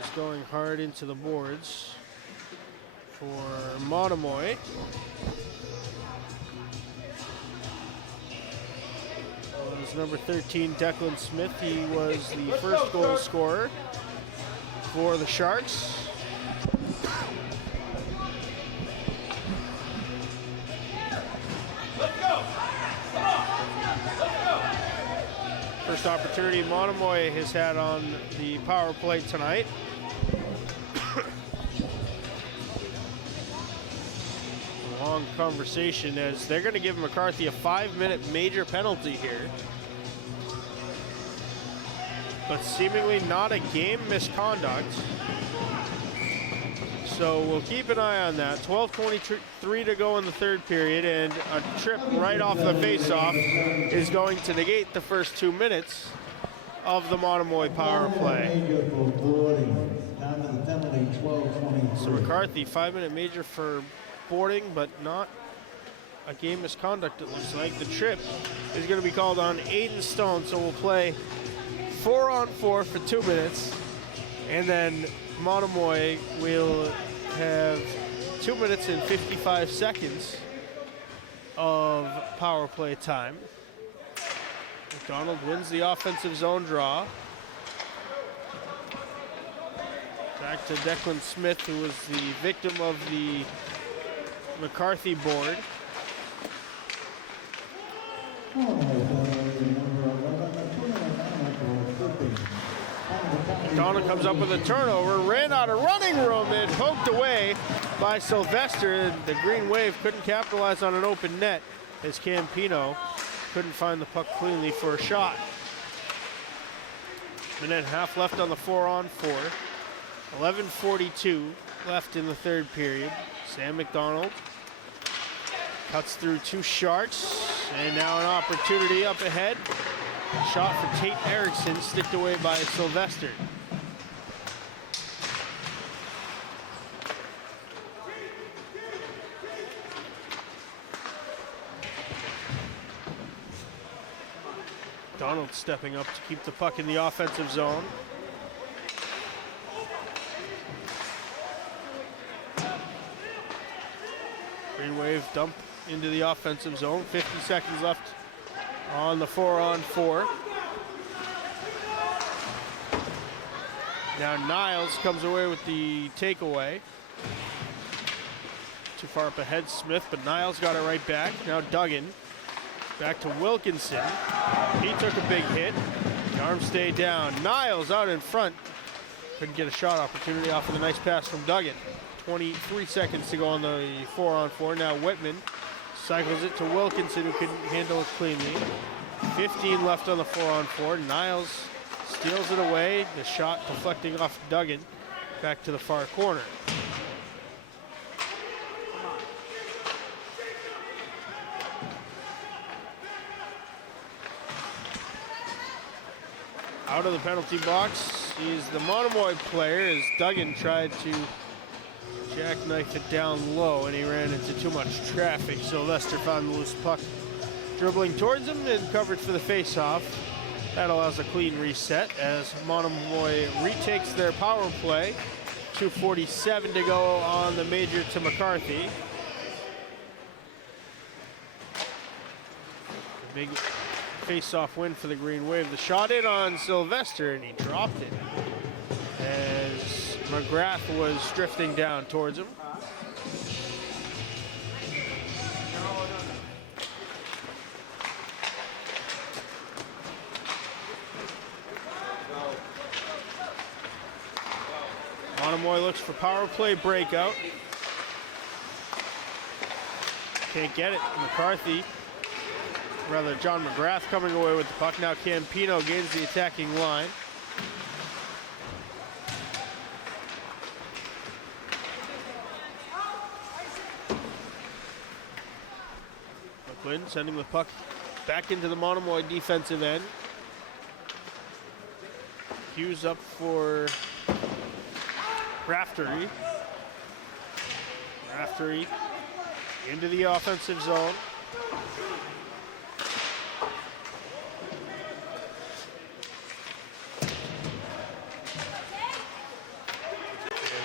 He's going hard into the boards for Monomoy. Was number 13, Declan Smith. He was the first goal scorer for the Sharks. First opportunity Monomoy has had on the power play tonight. A long conversation, as they're going to give McCarthy a 5-minute major penalty here. But seemingly not a game misconduct. So we'll keep an eye on that. 12:23 to go in the third period, and a trip right off the face-off is going to negate the first 2 minutes of the Monomoy power play. So McCarthy, 5-minute major for boarding, but not a game misconduct, it looks like. The trip is going to be called on Aiden Stone, so we'll play 4-on-4 for 2 minutes, and then Monomoy will have 2 minutes and 55 seconds of power play time. McDonald wins the offensive zone draw. Back to Declan Smith, who was the victim of the McCarthy board. McDonald comes up with a turnover, ran out of running room, and poked away by Sylvester. The Green Wave couldn't capitalize on an open net, as Campino couldn't find the puck cleanly for a shot. Minute and a half left on the 4-on-4. 11:42 left in the third period. Sam McDonald cuts through 2 Sharks, and now an opportunity up ahead. Shot for Tate Erickson, sticked away by Sylvester. McDonald stepping up to keep the puck in the offensive zone. Green Wave dump into the offensive zone. 50 seconds left on the 4-on-4. Now Niles comes away with the takeaway. Too far up ahead, Smith, but Niles got it right back. Now Duggan, back to Wilkinson. He took a big hit. The arms stay down. Niles out in front. Couldn't get a shot opportunity off of the nice pass from Duggan. 23 seconds to go on the 4-on-4. Now Whitman cycles it to Wilkinson, who couldn't handle it cleanly. 15 left on the 4-on-4. Niles steals it away. The shot deflecting off Duggan. Back to the far corner. Out of the penalty box is the Monomoy player as Duggan tried to jackknife it down low and he ran into too much traffic. So Lester found the loose puck dribbling towards him and covered for the face-off. That allows a clean reset as Monomoy retakes their power play. 2:47 to go on the major to McCarthy. The big face-off win for the Green Wave. The shot in on Sylvester and he dropped it as McGrath was drifting down towards him. Monomoy looks for power play breakout. Can't get it. McCarthy, rather John McGrath coming away with the puck. Now Campino gains the attacking line. McLean sending the puck back into the Monomoy defensive end. Hughes up for Raftery. Raftery into the offensive zone.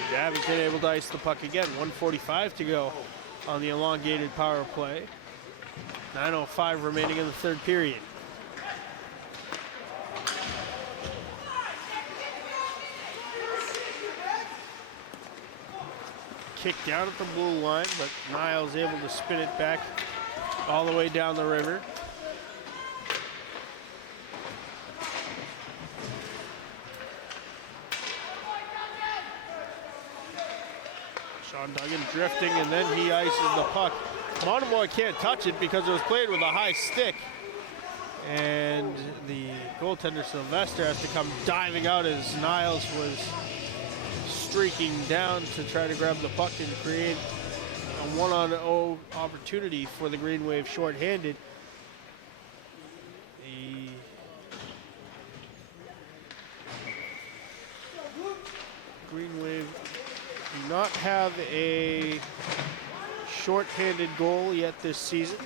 And Abington able to ice the puck again. 1:45 to go on the elongated power play. 9:05 remaining in the third period. Kick down at the blue line, but Niles able to spin it back all the way down the river. Sean Duggan drifting, and then he ices the puck. Monomoy can't touch it because it was played with a high stick. And the goaltender Sylvester has to come diving out as Niles was streaking down to try to grab the puck and create a 1-on-0 opportunity for the Green Wave shorthanded. The Green Wave do not have a shorthanded goal yet this season.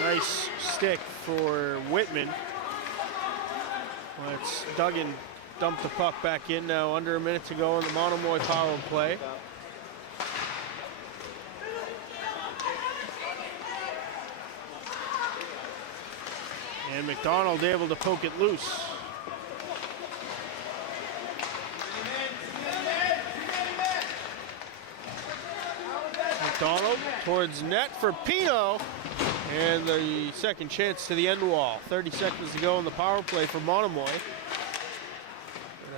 Nice stick for Whitman. Let's Duggan dump the puck back in now. Under a minute to go in the Monomoy power play. And McDonald able to poke it loose. McDonald towards net for Pino. And the second chance to the end wall. 30 seconds to go in the power play for Monomoy.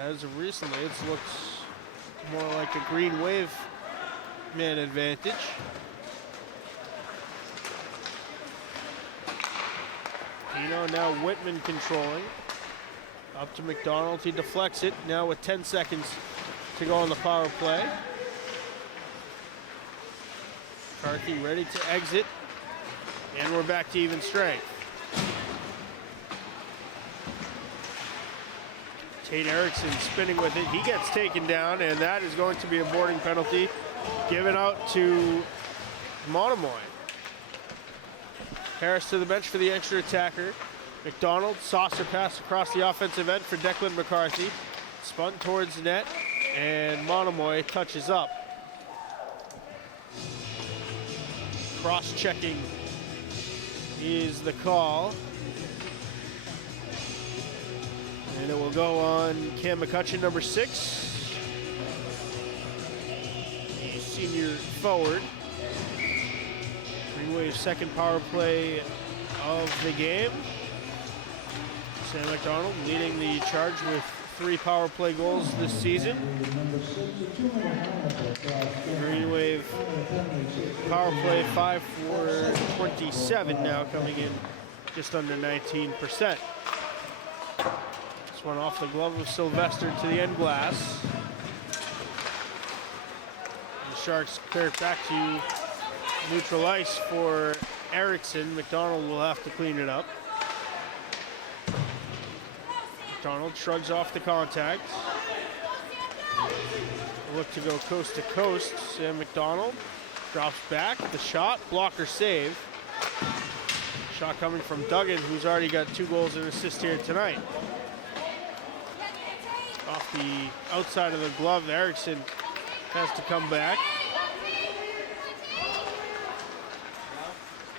As of recently, it looks more like a Green Wave man advantage. Pino now Whitman controlling. Up to McDonald, he deflects it. Now with 10 seconds to go on the power play. McCarthy ready to exit. And we're back to even strength. Tate Erickson spinning with it. He gets taken down, and that is going to be a boarding penalty given out to Monomoy. Harris to the bench for the extra attacker. McDonald, saucer pass across the offensive end for Declan McCarthy. Spun towards the net, and Monomoy touches up. Cross-checking is the call. And it will go on Cam McCutcheon, number 6. Senior forward. Green Wave's second power play of the game. Sam McDonald leading the charge with 3 power play goals this season. Green Wave power play 5 for 27 now, coming in just under 19%. This one off the glove of Sylvester to the end glass. The Sharks clear it back to neutral ice for Erickson. McDonald will have to clean it up. McDonald shrugs off the contact. Look to go coast to coast. Sam McDonald drops back. The shot, blocker save. Shot coming from Duggan, who's already got 2 goals and an assist here tonight. Off the outside of the glove, Erickson has to come back.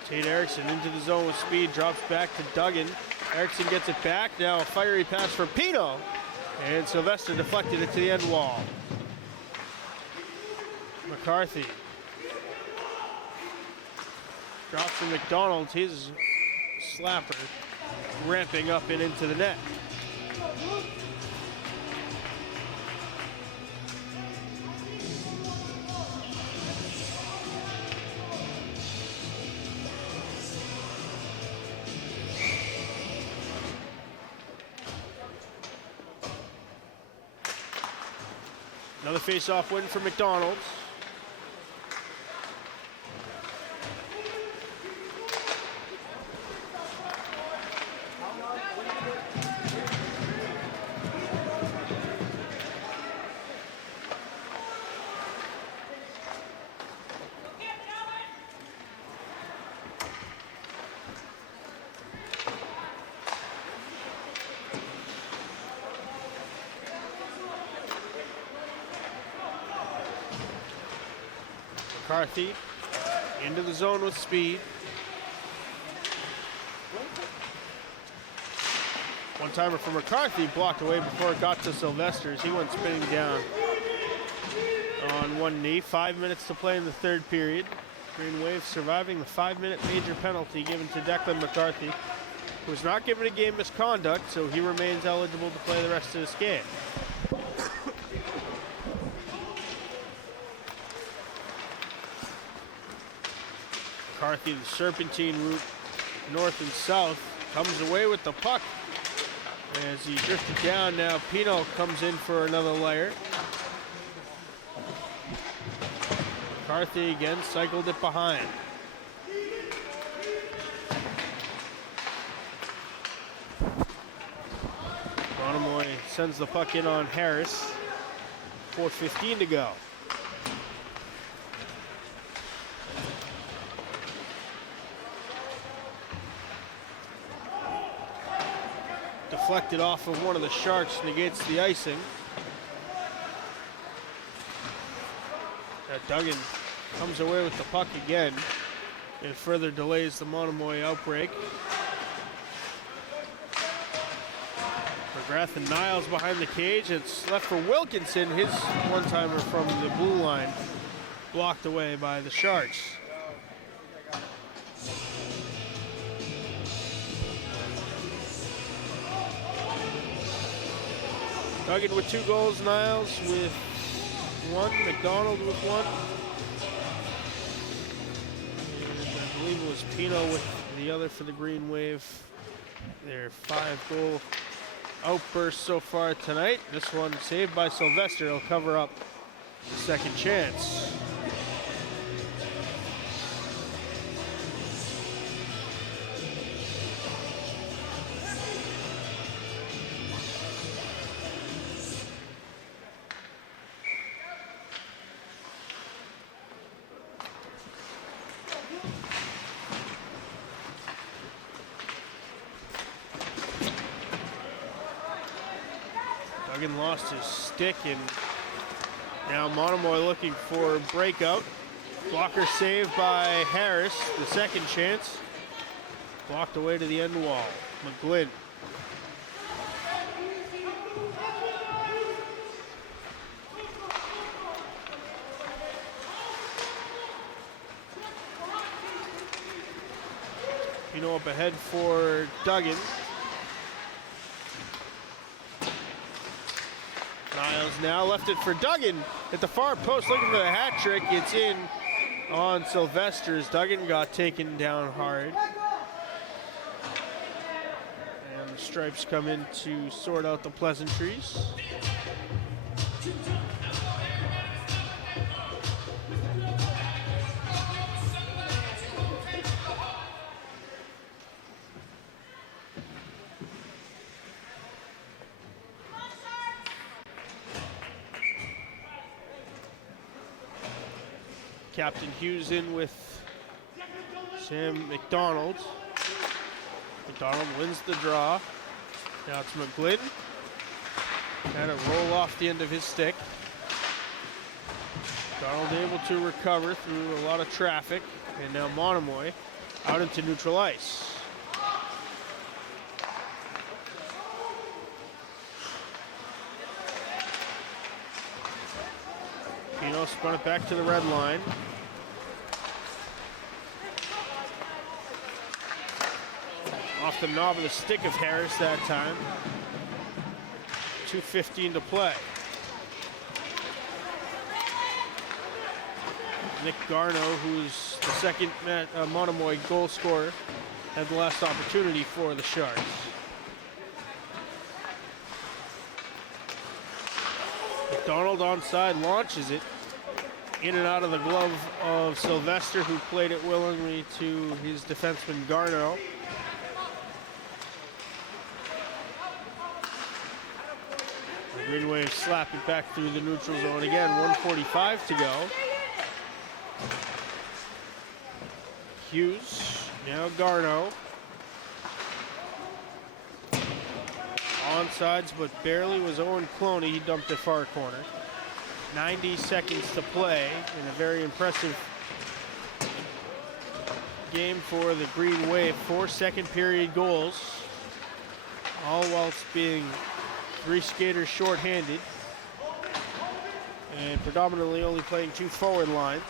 Tate Erickson into the zone with speed, drops back to Duggan. Erickson gets it back. Now a fiery pass for Pino. And Sylvester deflected it to the end wall. McCarthy. Drops to McDonald. His slapper ramping up and into the net. Another face-off win for McDonald's. McCarthy into the zone with speed. One-timer for McCarthy, blocked away before it got to Sylvester as he went spinning down on one knee. 5 minutes to play in the third period. Green Wave surviving the 5-minute major penalty given to Declan McCarthy, who was not given a game misconduct, so he remains eligible to play the rest of this game. McCarthy, the serpentine route north and south, comes away with the puck as he drifted down. Now Pino comes in for another layer. McCarthy again cycled it behind. Monomoy sends the puck in on Harris. 4:15 to go. Deflected off of one of the Sharks, negates the icing. Duggan comes away with the puck again and further delays the Monomoy outbreak. McGrath and Niles behind the cage. It's left for Wilkinson, his one-timer from the blue line, blocked away by the Sharks. Duggan with 2 goals, Niles with 1, McDonald with 1. And I believe it was Pino with the other for the Green Wave. Their 5-goal outburst so far tonight. This one saved by Sylvester. He'll cover up the second chance. Duggan lost his stick, and now Monomoy looking for breakout. Blocker saved by Harris, the second chance. Blocked away to the end wall. McGlynn. Up ahead for Duggan. Niles now left it for Duggan at the far post looking for the hat trick. It's in on Sylvester's. Duggan got taken down hard. And the stripes come in to sort out the pleasantries. Captain Hughes in with Sam McDonald. McDonald wins the draw. Now it's McGlynn. Kind of roll off the end of his stick. McDonald able to recover through a lot of traffic. And now Monomoy out into neutral ice. Pino spun it back to the red line. Off the knob of the stick of Harris that time. 2:15 to play. Nick Garno, who's the second Monomoy goal scorer, had the last opportunity for the Sharks. McDonald onside launches it in and out of the glove of Sylvester, who played it willingly to his defenseman Garno. The Green Waves slap it back through the neutral zone again. 1:45 to go. Hughes, now Garno. Onsides, but barely was Owen Cloney. He dumped it far corner. 90 seconds to play in a very impressive game for the Green Wave. 4 second period goals, all whilst being 3 skaters shorthanded and predominantly only playing 2 forward lines.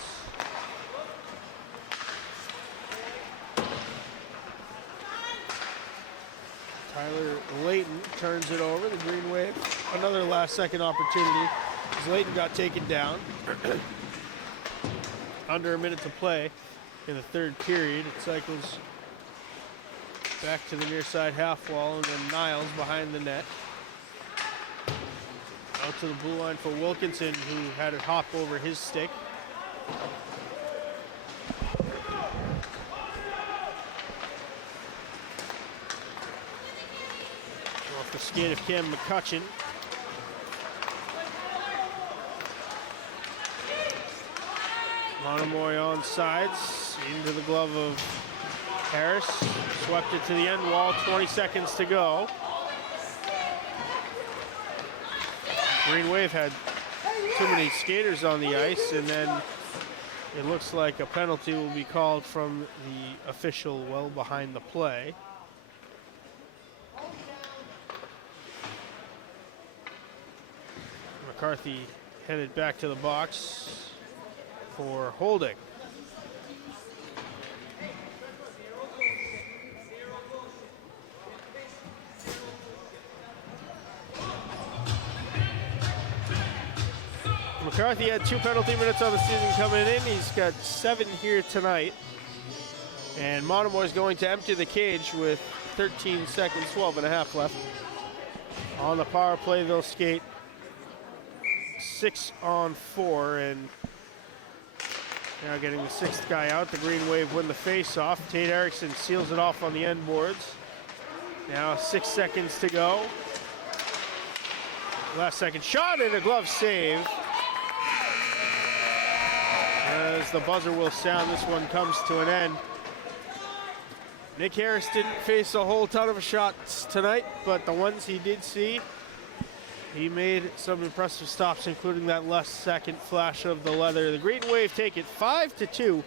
Tyler Layton turns it over. The Green Wave, another last second opportunity as Layton got taken down. Under a minute to play in the third period. It cycles back to the near side half wall, and then Niles behind the net. Out to the blue line for Wilkinson, who had it hop over his stick. Off the skate of Cam McCutcheon. Monomoy on sides, into the glove of Harris. Swept it to the end wall, 20 seconds to go. Green Wave had too many skaters on the ice, and then it looks like a penalty will be called from the official well behind the play. McCarthy headed back to the box for holding. McCarthy had 2 penalty minutes on the season coming in. He's got 7 here tonight. And Monomoy is going to empty the cage with 13 seconds, 12 and a half left. On the power play, they'll skate 6 on 4, and now getting the 6th guy out. The Green Wave win the face-off. Tate Erickson seals it off on the end boards. Now 6 seconds to go. Last second shot and a glove save. As the buzzer will sound, this one comes to an end. Nick Harris didn't face a whole ton of shots tonight, but the ones he did see, He made some impressive stops, including that last second flash of the leather. The Green Wave take it 5-2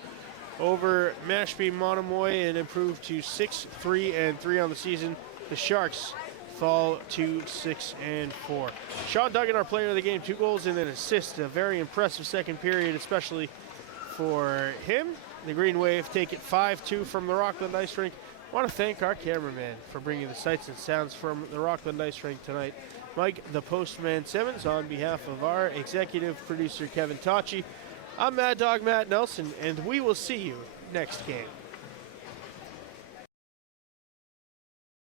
over Mashpee Monomoy and improve to 6-3-3 on the season. The Sharks fall to 6-4. Sean Duggan, our player of the game, 2 goals and an assist. A very impressive second period, especially for him. The Green Wave take it 5-2 from the Rockland Ice Rink. I want to thank our cameraman for bringing the sights and sounds from the Rockland Ice Rink tonight. Mike the Postman Simmons, on behalf of our executive producer Kevin Tocci. I'm Mad Dog Matt Nelson, and we will see you next game.